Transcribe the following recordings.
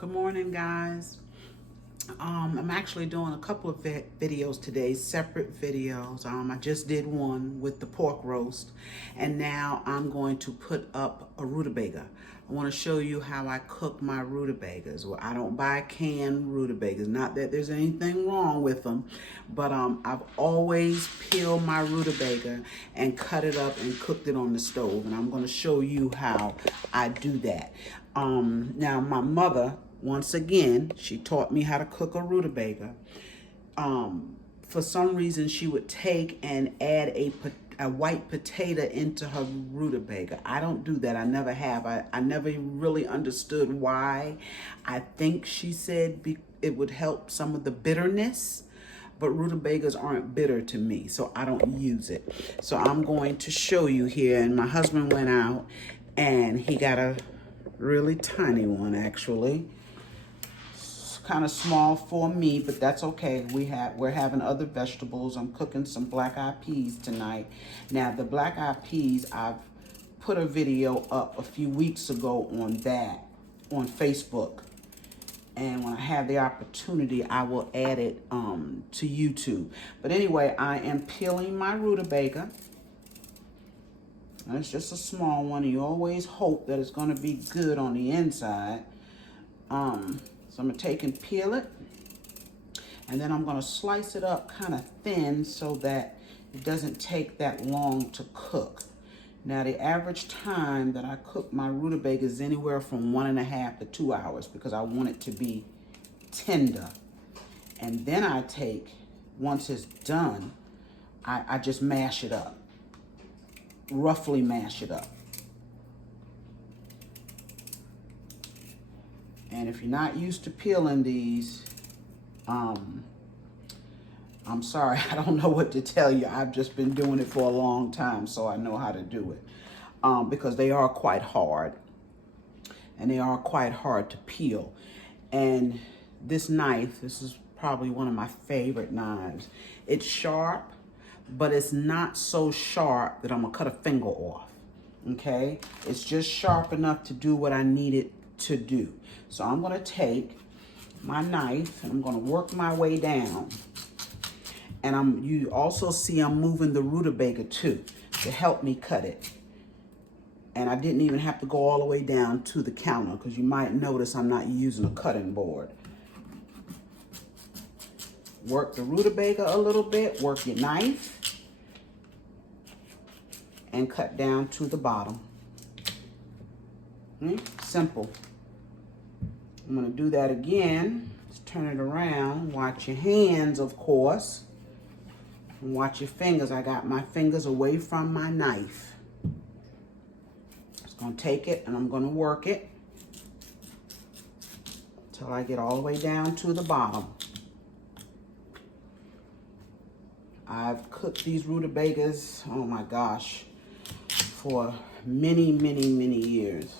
Good morning, guys. I'm actually doing a couple of videos today, separate videos. I just did one with the pork roast, and now I'm going to put up a rutabaga. I want to show you how I cook my rutabagas. Well, I don't buy canned rutabagas. Not that there's anything wrong with them, but I've always peeled my rutabaga and cut it up and cooked it on the stove, and I'm going to show you how I do that. Now, my mother, once again, she taught me how to cook a rutabaga. For some reason, she would take and add a white potato into her rutabaga. I don't do that. I never have. I never really understood why. I think she said it would help some of the bitterness, but rutabagas aren't bitter to me, so I don't use it. So I'm going to show you here, and my husband went out and he got a really tiny one, actually. Kind of small for me, but that's okay. We're having other vegetables. I'm cooking some black-eyed peas tonight. Now, the black-eyed peas, I've put a video up a few weeks ago on that on Facebook, and when I have the opportunity, I will add it to YouTube. But anyway, I am peeling my rutabaga. It's just a small one. You always hope that it's going to be good on the inside. So I'm going to take and peel it, and then I'm going to slice it up kind of thin so that it doesn't take that long to cook. Now, the average time that I cook my rutabaga is anywhere from 1.5 to 2 hours because I want it to be tender. And then I take, once it's done, I just mash it up, roughly mash it up. And if you're not used to peeling these, I'm sorry, I don't know what to tell you. I've just been doing it for a long time, so I know how to do it. Because they are quite hard. And they are quite hard to peel. And this knife, this is probably one of my favorite knives. It's sharp, but it's not so sharp that I'm gonna cut a finger off, okay? It's just sharp enough to do what I need it to do. So I'm going to take my knife and I'm going to work my way down. And you also see I'm moving the rutabaga too to help me cut it. And I didn't even have to go all the way down to the counter because you might notice I'm not using a cutting board. Work the rutabaga a little bit, work your knife, and cut down to the bottom. Simple. I'm going to do that again. Just turn it around. Watch your hands, of course. And watch your fingers. I got my fingers away from my knife. Just going to take it and I'm going to work it until I get all the way down to the bottom. I've cooked these rutabagas, oh my gosh, for many, many, many years.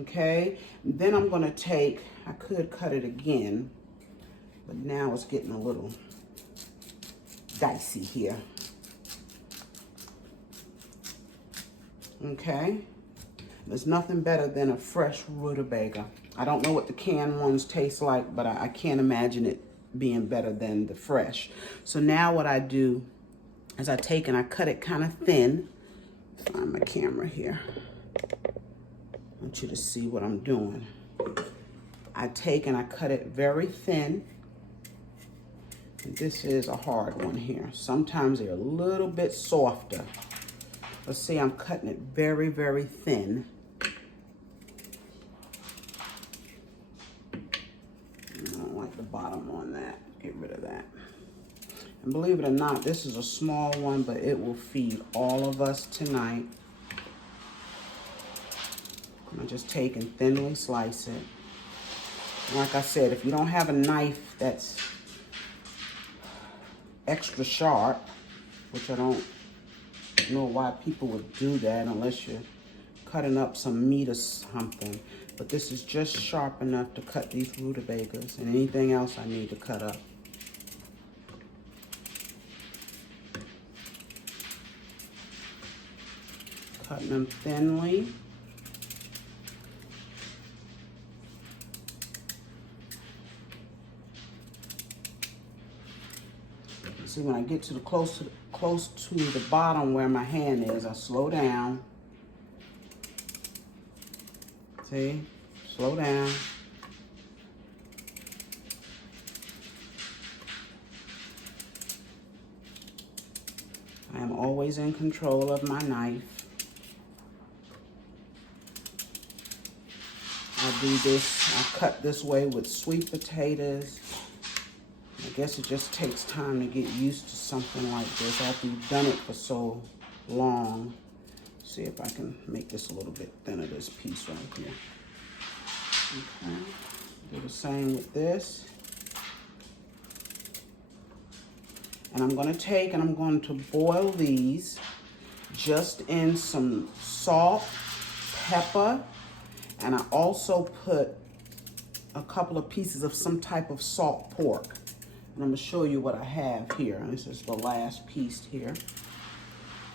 Okay, then I'm going to take, I could cut it again, but now it's getting a little dicey here. Okay, there's nothing better than a fresh rutabaga. I don't know what the canned ones taste like, but I can't imagine it being better than the fresh. So now what I do is I take and I cut it kind of thin. Find my camera here. I want you to see what I'm doing. I take and I cut it very thin. And this is a hard one here. Sometimes they're a little bit softer. Let's see, I'm cutting it very, very thin. I don't like the bottom on that. Get rid of that. And believe it or not, this is a small one, but it will feed all of us tonight. I'm just take and thinly slice it. Like I said, if you don't have a knife that's extra sharp, which I don't know why people would do that unless you're cutting up some meat or something. But this is just sharp enough to cut these rutabagas and anything else I need to cut up. Cutting them thinly. See, when I get to the close to the bottom where my hand is, I slow down. See? Slow down. I am always in control of my knife. I do this, I cut this way with sweet potatoes. I guess it just takes time to get used to something like this after you've done it for so long. See if I can make this a little bit thinner, this piece right here. Okay, do the same with this. And I'm going to take and I'm going to boil these just in some salt, pepper, and I also put a couple of pieces of some type of salt pork. And I'm going to show you what I have here. This is the last piece here.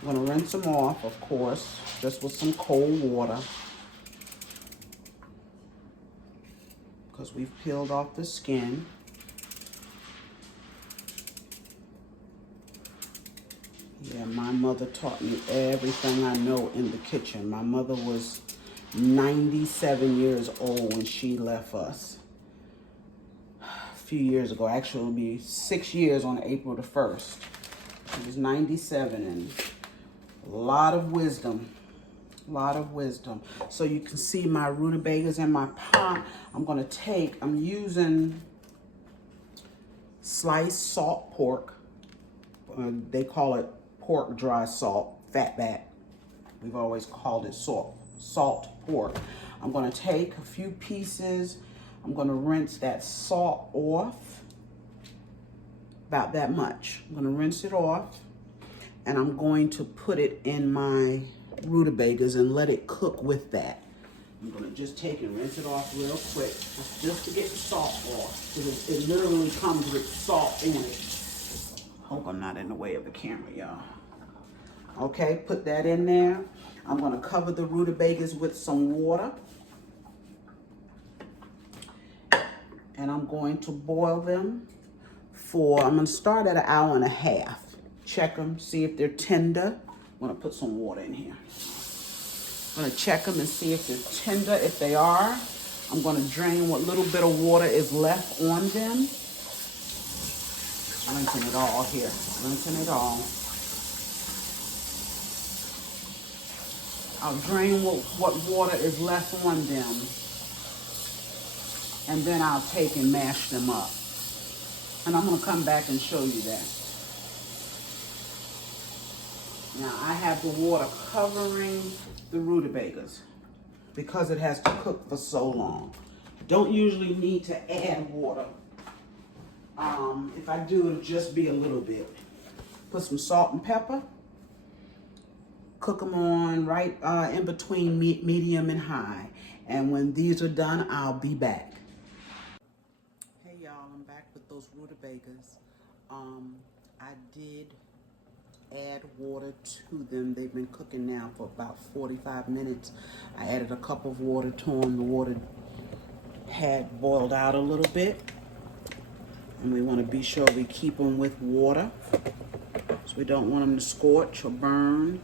I'm going to rinse them off, of course, just with some cold water, because we've peeled off the skin. Yeah, my mother taught me everything I know in the kitchen. My mother was 97 years old when she left us a few years ago. Actually, it'll be 6 years on April the 1st. She was 97 and a lot of wisdom. A lot of wisdom. So you can see my rutabagas in my pot. I'm using sliced salt pork. They call it pork dry salt, fatback. We've always called it salt pork. I'm going to take a few pieces. I'm going to rinse that salt off, about that much. I'm going to rinse it off, and I'm going to put it in my rutabagas and let it cook with that. I'm going to just take and rinse it off real quick, just to get the salt off, because it literally comes with salt in it. Hope I'm not in the way of the camera, y'all. Okay, put that in there. I'm going to cover the rutabagas with some water. And I'm going to boil them I'm going to start at 1.5 hours. Check them, see if they're tender. I'm going to put some water in here. I'm going to check them and see if they're tender. If they are, I'm going to drain what little bit of water is left on them. Rinsing it all here, rinsing it all. I'll drain what water is left on them, and then I'll take and mash them up. And I'm going to come back and show you that. Now I have the water covering the rutabagas because it has to cook for so long. Don't usually need to add water. If I do, it'll just be a little bit. Put some salt and pepper. Cook them on right in between medium and high. And when these are done, I'll be back. Hey y'all, I'm back with those rutabagas. I did add water to them. They've been cooking now for about 45 minutes. I added a cup of water to them. The water had boiled out a little bit. And we want to be sure we keep them with water, so we don't want them to scorch or burn.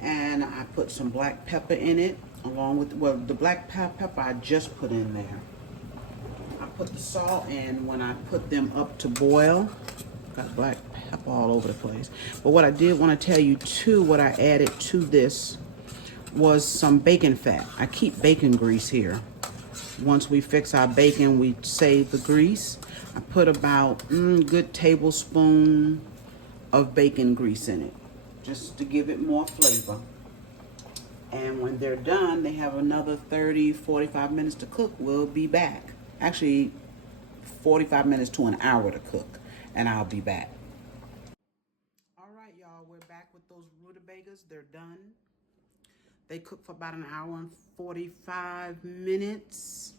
And I put some black pepper in it, along with, well, the black pepper I just put in there. I put the salt in when I put them up to boil. Got black pepper all over the place. But what I did want to tell you too, what I added to this was some bacon fat. I keep bacon grease here. Once we fix our bacon, we save the grease. I put about a good tablespoon of bacon grease in it, just to give it more flavor. And when they're done, they have another 30, 45 minutes to cook. We'll be back. Actually, 45 minutes to an hour to cook, and I'll be back. All right, y'all, we're back with those rutabagas. They're done. They cook for about 1 hour and 45 minutes.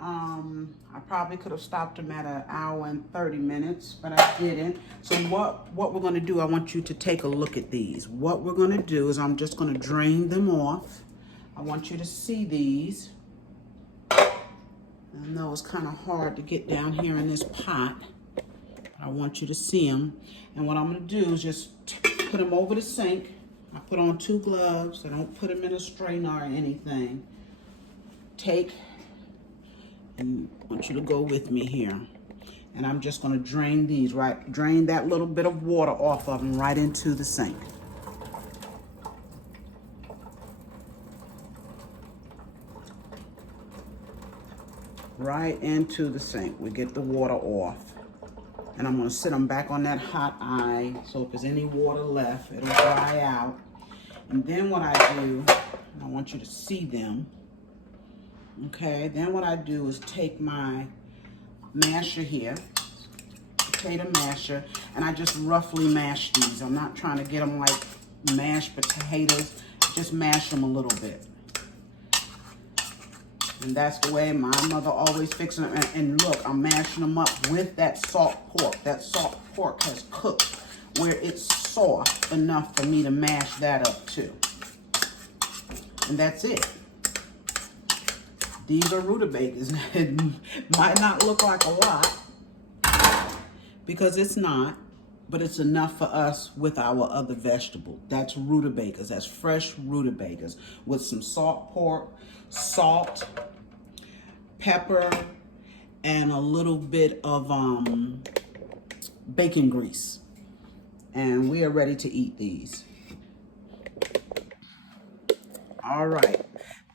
I probably could have stopped them at 1 hour and 30 minutes, but I didn't. So what we're going to do, I want you to take a look at these. What we're going to do is I'm just going to drain them off. I want you to see these. I know it's kind of hard to get down here in this pot. I want you to see them. And what I'm gonna do is just put them over the sink. I put on 2 gloves. I don't put them in a strainer or anything. And I want you to go with me here. And I'm just gonna drain these, right? Drain that little bit of water off of them right into the sink. Right into the sink. We get the water off. And I'm gonna sit them back on that hot eye, so if there's any water left, it'll dry out. And then what I do, I want you to see them, okay? Then what I do is take my masher here, potato masher, and I just roughly mash these. I'm not trying to get them like mashed potatoes, just mash them a little bit. And that's the way my mother always fixing them. And look, I'm mashing them up with that salt pork. That salt pork has cooked where it's soft enough for me to mash that up too. And that's it. These are rutabagas. It might not look like a lot because it's not, but it's enough for us with our other vegetable. That's rutabagas. That's fresh rutabagas with some salt pork, salt, pepper, and a little bit of bacon grease. And we are ready to eat these. All right.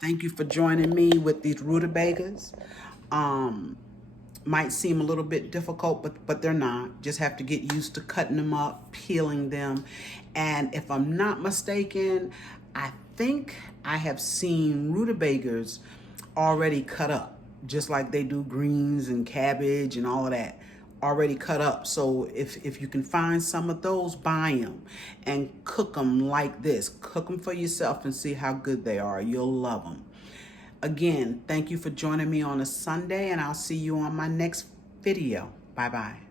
Thank you for joining me with these rutabagas. Might seem a little bit difficult, but they're not. Just have to get used to cutting them up, peeling them. And if I'm not mistaken, I think I have seen rutabagas already cut up, just like they do greens and cabbage and all of that, already cut up. So if you can find some of those, buy them and cook them like this. Cook them for yourself and see how good they are. You'll love them. Again, thank you for joining me on a Sunday, and I'll see you on my next video. Bye-bye.